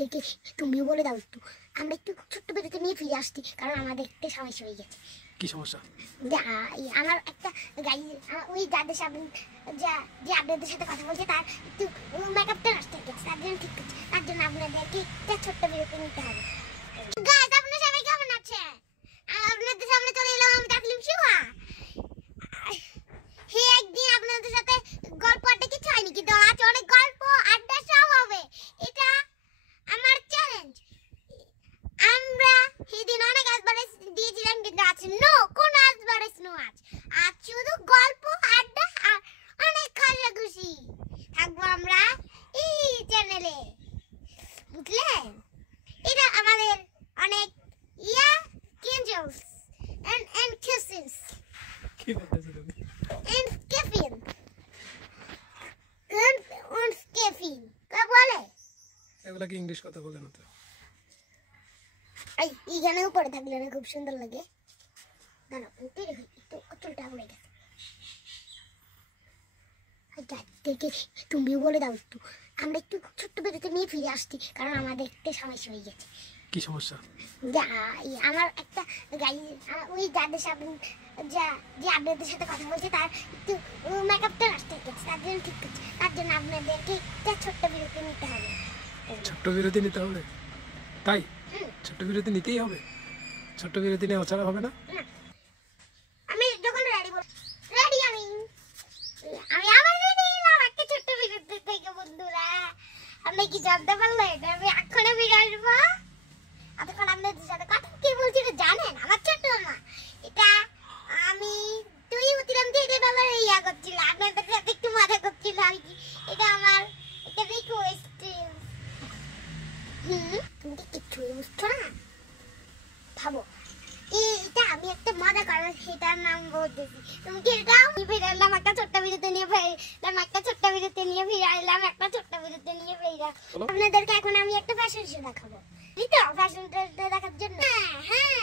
থেকে তুমিও বলে দাও একটু, আমরা একটু ছোট্ট বিরতি নিয়ে ফিরে আসছি, কারণ আমাদের একটু সমস্যা হয়ে গেছে। কি সমস্যা? আমার একটা গাড়ি, ওই যাদের সামনে যে আপনাদের সাথে কথা বলছে তার একটু মেকআপটা নষ্ট হয়ে গেছে, তার জন্য ঠিক করছে, তার জন্য আপনাদেরকে একটা ছোট্ট বিরতি নিতে হবে। গাইস, আপনারা সবাই কেমন আছেন? আপনাদের সামনে চলে এলাম আমি, তাসলিম শিবা। হে, একদিন আপনাদের সাথে গল্প আড্ডা কিছু হয়নি, কিন্তু আজ অনেক গল্প আড্ডা সব হবে। এটা আমার চ্যালেঞ্জ। আমরা সেদিন অনেক অ্যাডভার্টাইজ দিয়েছিলাম, কিন্তু আজ কোন অ্যাডভার্টাইজ আজ শুধু গল্প আড্ডা আর অনেক হাসাখুশি থাকবো আমরা এই চ্যানেলে, বুঝলেন? এটা আমাদের অনেক কেঞ্জলস এন্ড কিসেস কি বলতেছো তুমি? এন্ড কেফিন এন্ড কেফিন কে বলে? এগুলা কি ইংলিশ কথা বলে না তো? এইখানে উপরে থাকলে না খুব সুন্দর লাগে। চুলটা উড়ে গেছে। থেকে তুমিও বলে দাও একটু, আমরা একটু ছোট্ট বিরতি নিয়ে ফিরে আসছি, কারণ আমাদের একটু সমস্যা হয়ে গেছে। কি সমস্যা? আমার একটা গাড়ি, ওই যাদের সামনে যে আপনাদের সাথে কথা বলছে তার একটু মেকআপটা নষ্ট হয়ে গেছে, তার জন্য ঠিক করছে, তার জন্য আপনাদেরকে একটা ছোট্ট বিরতি নিতে হবে। ছোট্ট বিরতি নিতে হবে? তাই ছোট্ট বিরতি নিতেই হবে? ছোট্ট বিরতি নেওয়া ছাড়া হবে না? আমি যখন রেডি আমি আবার রেডি এলাম একটা ছোট্ট বিরতি থেকে। বন্ধুরা, আপনি কি জানতে পারলে এটা আমি এখনই ফিরে আসবো? এতক্ষণ আপনাদের সাথে কথা কি বলছি জানেন? আমার ছোট্ট মা, এটা আমি তুই উতিরাম থেকে বাবার ইয়া করছিল, আপনাদের সাথে একটু মজা করছিল আর কি। এটা আমার একটা রিকোয়েস্ট। তুমি কি কিছুই বুঝছো না? ভাবো, এটা আমি একটা মজা করার, সেটার নাম বলতেছি। তুমি কি এটা আমি ফিরে এলাম একটা ছোট্ট বিরতি নিয়ে, একটা ছোট্ট বিরতি নিয়ে ফিরে এলাম একটা ছোট্ট বিরতি নিয়ে ফিরে। আপনাদেরকে এখন আমি একটা ফ্যাশন শো দেখাবো, বুঝলি তো? ফ্যাশন শো দেখার জন্য হ্যাঁ